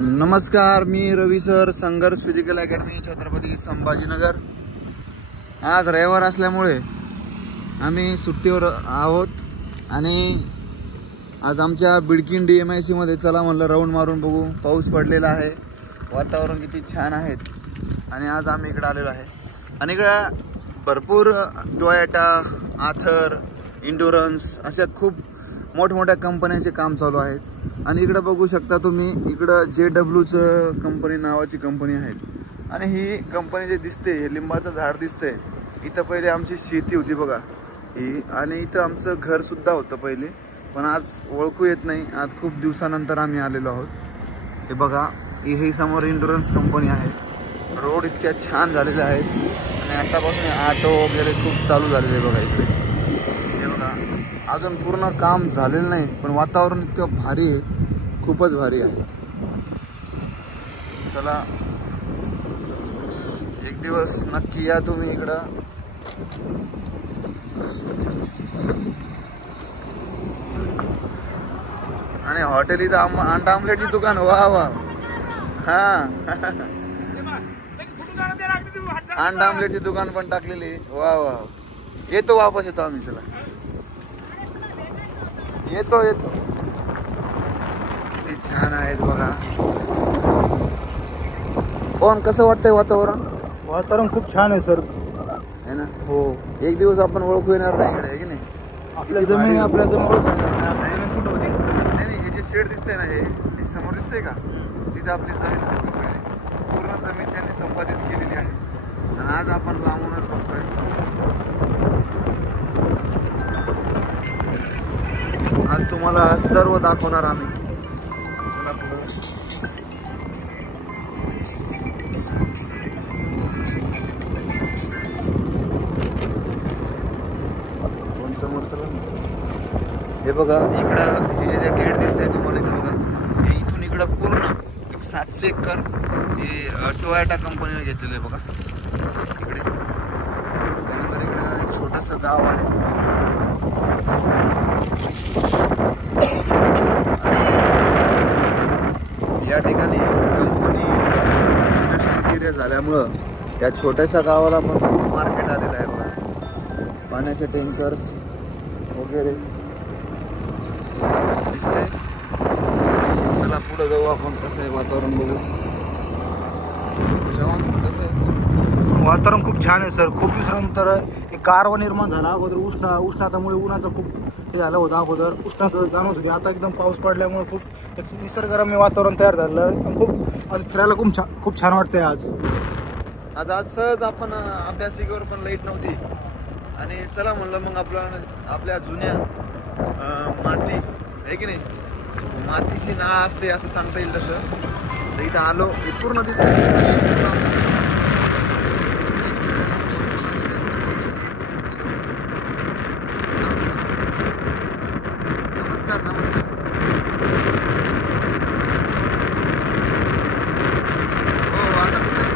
नमस्कार, मी रवी सर, संघर्ष physical academy, Chhatrapati Sambhajinagar. आज रविवार असल्यामुळे आम्ही सुट्टीवर आहोत आणि आज आमच्या बिडकीन DMIC मध्ये चला म्हणलं राऊंड मारून बघू। पाऊस पडलेला आहे, वातावरण किती छान आहे आणि आज आम्ही इकडे आलेलो आहे आणि इकडे भरपूर टोयोटा, आथर, इंडोरन्स अशा खूप मोठमोठ्या कंपन्यांचे काम चालू आहेत। आणि इकडे बघू शकता तुम्ही, इकडे JW कंपनी नावाची कंपनी आहे आणि ही कंपनी जे दिसते, हे लिंबाचं झाड दिसते, इथं पहिले आमची शेती होती बघा ही, आणि इथं आमचं घर सुद्धा होतं पहिले, पण आज ओळखू येत नाही। आज खूप दिवसानंतर आम्ही आलेलो आहोत। हे बघा, ही समोर इंडोरन्स कंपनी आहे। रोड इतक्या छान झालेले आहेत आणि आतापासून ऑटो वगैरे खूप चालू झालेले आहे बघा इकडे। हे बघा, अजून पूर्ण काम झालेलं नाही, पण वातावरण इतकं भारी आहे, खूपच भारी आहे। चला, एक दिवस नक्की या तुम्ही इकडं। आणि हॉटेल इथं अंडा आमलेटची दुकान, वा वा, हा अंडा आमलेटची दुकान पण टाकलेली, वा वा। येतो, वापस येतो आम्ही। चला, येतो येतो। किती छान आहेत बघा। पण कसं वाटतंय वातावरण? वातावरण खूप छान आहे सर, है ना? हो। एक दिवस आपण ओळखू येणार नाही इकडे, आहे की नाही? आपल्या जमीन ओळख कुठं होती, नाही नाही, हे जे शेड दिसतंय ना, हे समोर दिसतंय का, तिथं आपली जमीन होती पहिले। पूर्ण जमीन त्यांनी संपादित केलेली आहे आणि आज आपण लांबूनच बघतोय। आज तुम्हाला सर्व दाखवणार आम्ही। चला पुढे। कोण समोर? चला, हे बघा, इकडं हे जे गेट दिसतंय तुम्हाला, इथं बघा, हे इथून इकडं पूर्ण एक 700 एकर हे टोयोटा कंपनीने घेतलेलं आहे बघा इकडे। त्यानंतर इकडं छोटंसं गाव आहे आणि या ठिकाणी कंपनी इंडस्ट्रियल एरिया झाल्यामुळं या छोट्याशा गावाला पण खूप मार्केट आलेलं आहे बघा। पाण्याचे टँकर्स वगैरे दिसते। चला पुढे जाऊ आपण। कसं आहे वातावरण बघू। कसं आहे वातावरण? खूप छान आहे सर। खूप दिवसानंतर एक गारवा निर्माण झाला। अगोदर उष्णतामुळे उन्हाचं खूप हे झालं होतं, अगोदर उष्णता जाणवत होती, आता एकदम पाऊस पडल्यामुळे खूप एक निसर्गरम्य वातावरण तयार झालं। खूप आज फिरायला खूप छान वाटतंय। आज सहज आपण अभ्यासिकेवर पण लाईट नव्हती आणि चला म्हणलं मग आपल्या जुन्या माती आहे की नाही, मातीची नाळ असते असं सांगता येईल तसं, तर इथं आलो। हे पूर्ण दिसतं। नमस्कार नमस्कार। हो, आता कुठे आहे?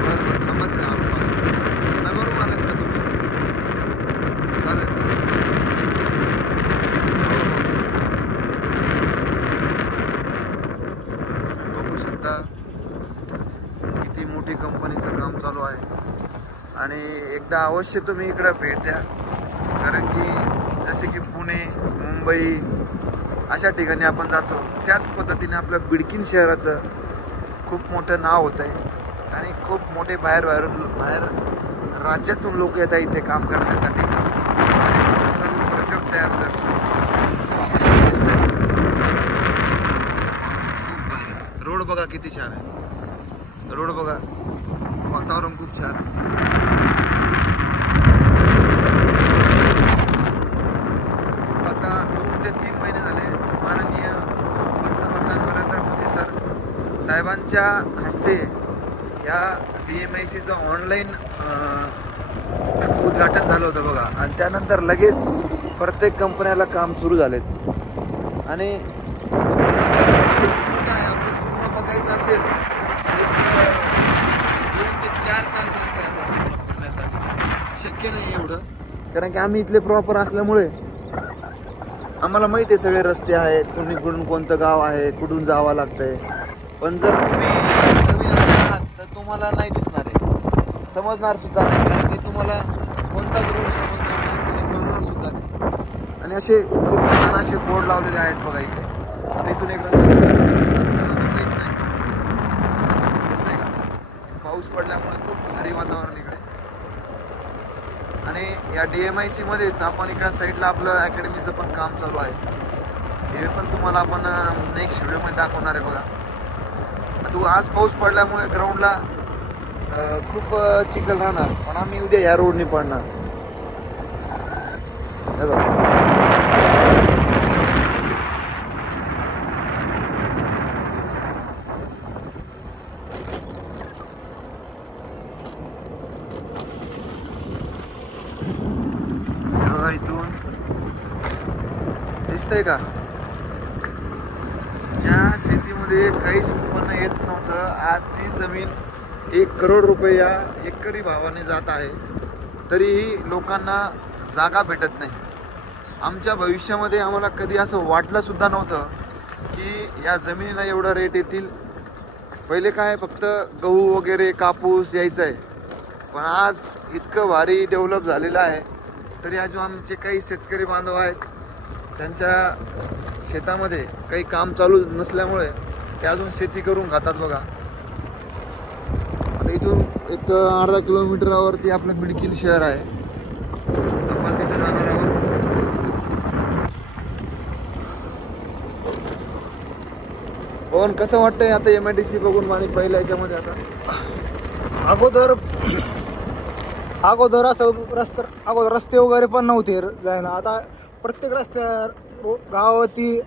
बरं बरं, थांबा, तिथे आलो 5 मिनिटं। नगरहून आलेत का तुम्ही? चालेल चालेल, हो हो। तर तुम्ही बघू शकता किती मोठी कंपनीचं काम चालू आहे आणि एकदा अवश्य तुम्ही इकडे भेट द्या, कारण की जसे की पुणे, मुंबई अशा ठिकाणी आपण जातो, त्याच पद्धतीने आपल्या बिडकीन शहराचं खूप मोठं नाव होत आहे आणि खूप मोठे बाहेर राज्यातून लोक येतात इथे काम करण्यासाठी आणि प्रोजेक्ट तयार होतात। रोड बघा किती छान आहे, रोड बघा, वातावरण खूप छान। आता 2 ते 3 महिने झाले माननीय पंतप्रधान नरेंद्र मोदी सर साहेबांच्या हस्ते या DMICचं ऑनलाईन उद्घाटन झालं होतं बघा, आणि त्यानंतर लगेच प्रत्येक कंपन्याला काम सुरू झालेत आणि मोठं आहे। आपलं पूर्ण बघायचं असेल एक 2 ते 4 तास लागतात पूर्ण फिरण्यासाठी, शक्य नाही एवढं, कारण की आम्ही इथले प्रॉपर असल्यामुळे आम्हाला माहिती आहे सगळे रस्ते आहेत, कुठून कोणतं गाव आहे, कुठून जावं लागतंय. पण जर तुम्ही नवीन आले आहात तर तुम्हाला नाही दिसणार आहे, समजणार सुद्धा नाही, कारण की तुम्हाला कोणताच रोड समजणार नाही आणि कळणार सुद्धा नाही. आणि असे खूप छान असे बोर्ड लावलेले आहेत बघा इकडे. आता इथून एक रस्ता माहीत नाही, दिसतंय का? पाऊस पडल्यामुळे खूप भारी वातावरण इकडे. आणि या DMIC मध्येच आपण इकडे साईडला आपलं अकॅडमीचं पण काम चालू आहे. हे पण तुम्हाला आपण नेक्स्ट व्हिडिओमध्ये दाखवणार आहे बघा. तू आज पाऊस पडल्यामुळे ग्राउंडला खूप चिखल राहणार, पण आम्ही उद्या या रोडने पडणार. इथून दिसतंय का? ज्या शेतीमध्ये काहीच उत्पन्न येत नव्हतं, आज ती जमीन 1 करोड रुपये या एकरी भावाने जात आहे, तरीही लोकांना जागा भेटत नाही. आमच्या भविष्यामध्ये आम्हाला कधी असं वाटलं सुद्धा नव्हतं की या जमिनीला एवढा रेट येतील. पहिले काय फक्त गहू वगैरे कापूस यायचं आहे, पण आज इतकं भारी डेव्हलप झालेलं आहे. तरी अजून आमचे काही शेतकरी बांधव आहेत, त्यांच्या शेतामध्ये काही काम चालू नसल्यामुळे ते अजून शेती करून खातात बघा. आता इथून एक अर्धा किलोमीटरावरती आपलं बिडकीन शहर आहे. आपण तिथे जाणार आहोत. पण कसं वाटतंय आता MIDC बघून आणि पहिल्या याच्यामध्ये? आता अगोदर असं रस्ते वगैरे पण नव्हते जायला. आता प्रत्येक रस्त्या गावावरती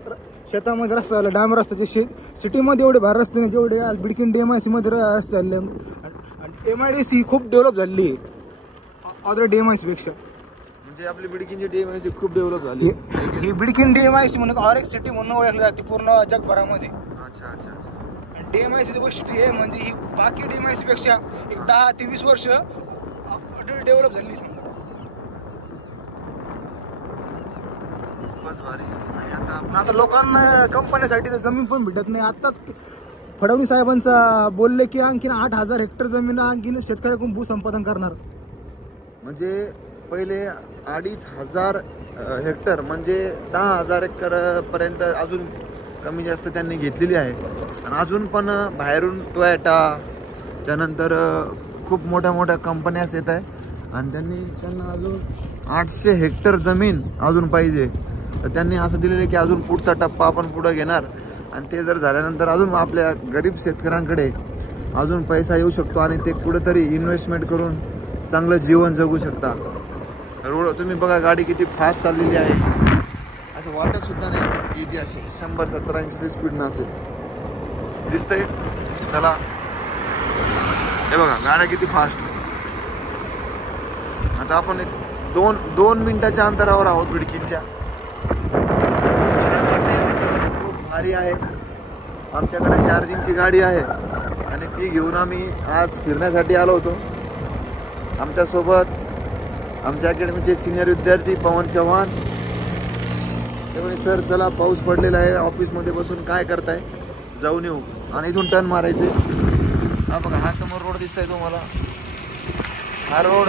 शेतामध्ये रस्ते झाले, डांबर रस्त्याचे. सिटीमध्ये एवढे भारी रस्ते नाही जेवढे आज बिडकीन DMIC मध्ये रस्ते झाले. आणि MIDC खूप डेव्हलप झाली अदर DMIC पेक्षा. म्हणजे आपली बिडकीनची DMIC खूप डेव्हलप झाली. ही बिडकीन DMIC म्हणून ऑरेंज सिटी म्हणून ओळखली जाते पूर्ण जगभरामध्ये. अच्छा अच्छा अच्छा. आणि DMIC गोष्ट हे म्हणजे ही बाकी DMIC पेक्षा 10 ते 20 वर्ष डेव्हलप झाली. खूपच भारी. आणि आता लोकांना कंपन्यासाठी जमीन पण भेटत नाही. आताच फडणवीस साहेबांचा बोलले की आणखीन 8,000 हेक्टर जमीन आणखीन शेतकऱ्याकडून भूसंपादन करणार. म्हणजे पहिले 2,500 हेक्टर म्हणजे 10,000 एकर पर्यंत अजून कमी जास्त त्यांनी घेतलेली आहे. आणि अजून पण बाहेरून टोयोटा त्यानंतर खूप मोठ्या मोठ्या कंपन्यास येत आहे आणि त्यांना अजून 800 हेक्टर जमीन अजून पाहिजे. तर त्यांनी असं दिलेलं आहे की अजून पुढचा टप्पा आपण पुढं घेणार आणि ते जर झाल्यानंतर अजून आपल्या गरीब शेतकऱ्यांकडे अजून पैसा येऊ शकतो आणि ते कुठेतरी इन्व्हेस्टमेंट करून चांगलं जीवन जगू शकता. रोड तुम्ही बघा, गाडी किती फास्ट चाललेली आहे, असं वाटत सुद्धा नाही की ती अशी 100-170 स्पीडनं असेल. दिसतंय? चला, हे बघा गाड्या किती फास्ट. आता आपण 2 मिनिटाच्या अंतरावर आहोत बिडकीनच्या. खूप भारी आहे. आमच्याकडे चार्जिंगची गाडी आहे आणि ती घेऊन आम्ही आज फिरण्यासाठी आलो होतो. आमच्यासोबत आमच्या अकॅडमीचे सिनियर विद्यार्थी पवन चव्हाण. त्यामुळे सर चला पाऊस पडलेला आहे, ऑफिसमध्ये बसून काय करताय, जाऊन येऊ. आणि इथून टर्न मारायचे. हा बघा, हा समोर रोड दिसतोय तुम्हाला. हा रोड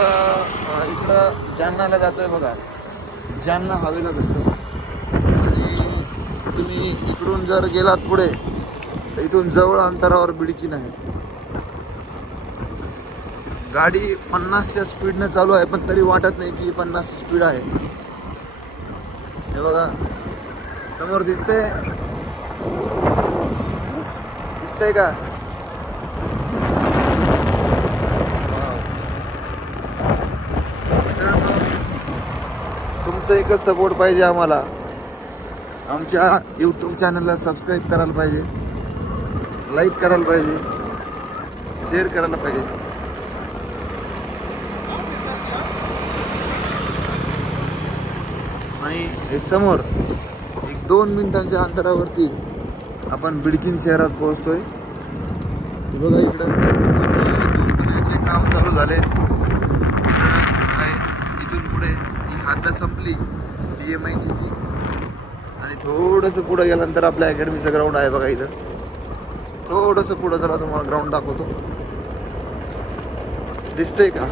इकडं जालन्याला जातोय बघा, जालना हवेला जातो. आणि तुम्ही इकडून जर गेलात पुढे तर इथून जवळ अंतरावर बिडकीन आहे. गाडी 50च्या स्पीडनं चालू आहे, पण तरी वाटत नाही की 50 स्पीड आहे. हे बघा समोर दिसतंय का? तुमचं एकच सपोर्ट पाहिजे आम्हाला. आमच्या YouTube चॅनलला सबस्क्राईब करायला पाहिजे, लाईक करायला पाहिजे, शेअर करायला पाहिजे. आणि हे समोर 1-2 मिनिटांच्या अंतरावरती आपण बिडकीन शहरात पोहोचतोय. बघा इकडं कंपन्याचे काम चालू झाले. इथून पुढे ही हद्द संपली DMICची. थोडंसं पुढे गेल्यानंतर आपल्या अकॅडमीचं ग्राउंड आहे बघा. इथं थोडंसं पुढं जरा तुम्हाला ग्राउंड दाखवतो. दिसतंय का?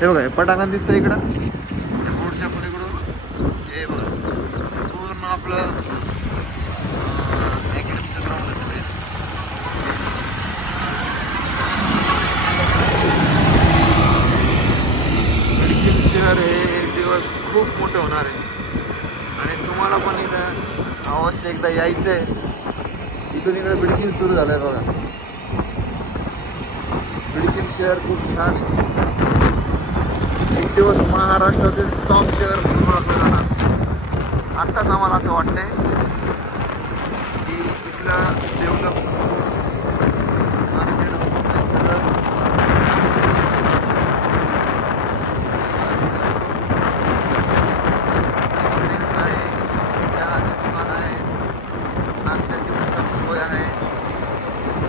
हे बघा पटांगण दिसतंय इकडं बोर्डच्या पलीकडून. हे बघा पूर्ण आपलं अकॅडमीचं ग्राउंड आहे. शहर हे एक दिवस खूप मोठे होणार आहे आणि तुम्हाला पण इथं अवश्य एकदा यायचं आहे. इथून इकडे बिडकीन सुरू झालंय बघा. बिडकीन शहर खूप छान आहे. एक दिवस महाराष्ट्रातील टॉप शहर म्हणून ओळखलं जाणार. आत्ताच आम्हाला असं वाटतंय की इथलं डेव्हलप मार्केट सगळं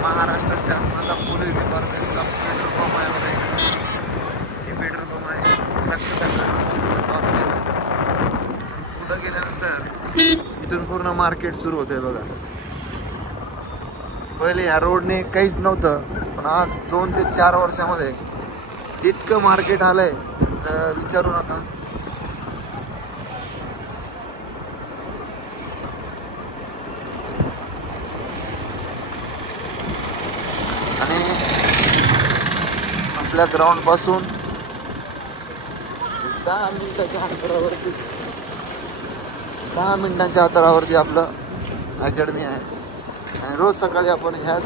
महाराष्ट्र शासनाचा पोलीस डिपार्टमेंटचा पेट्रोल पंप आहे. हे पेट्रोल पंप आहे लक्षात. पुढं गेल्यानंतर इथून पूर्ण मार्केट सुरू होतंय बघा. पहिले ह्या रोडने काहीच नव्हतं पण आज 2 ते 4 वर्षामध्ये इतकं मार्केट आलंय तर विचारू नका. आणि आपल्या ग्राउंड पासून 10 मिनिटांच्या अंतरावरती आपलं अकॅडमी आहे. आणि रोज सकाळी आपण ह्याच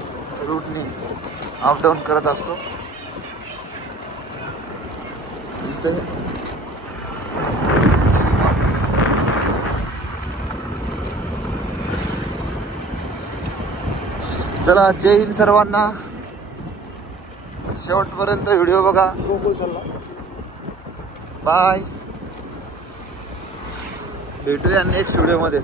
रूटने अपडाऊन करत असतो. दिसतंय चला. जय हिंद सर्वांना. शेवटपर्यंत व्हिडिओ बघा. बाय. भेटूया नेक्स्ट व्हिडिओ मध्ये.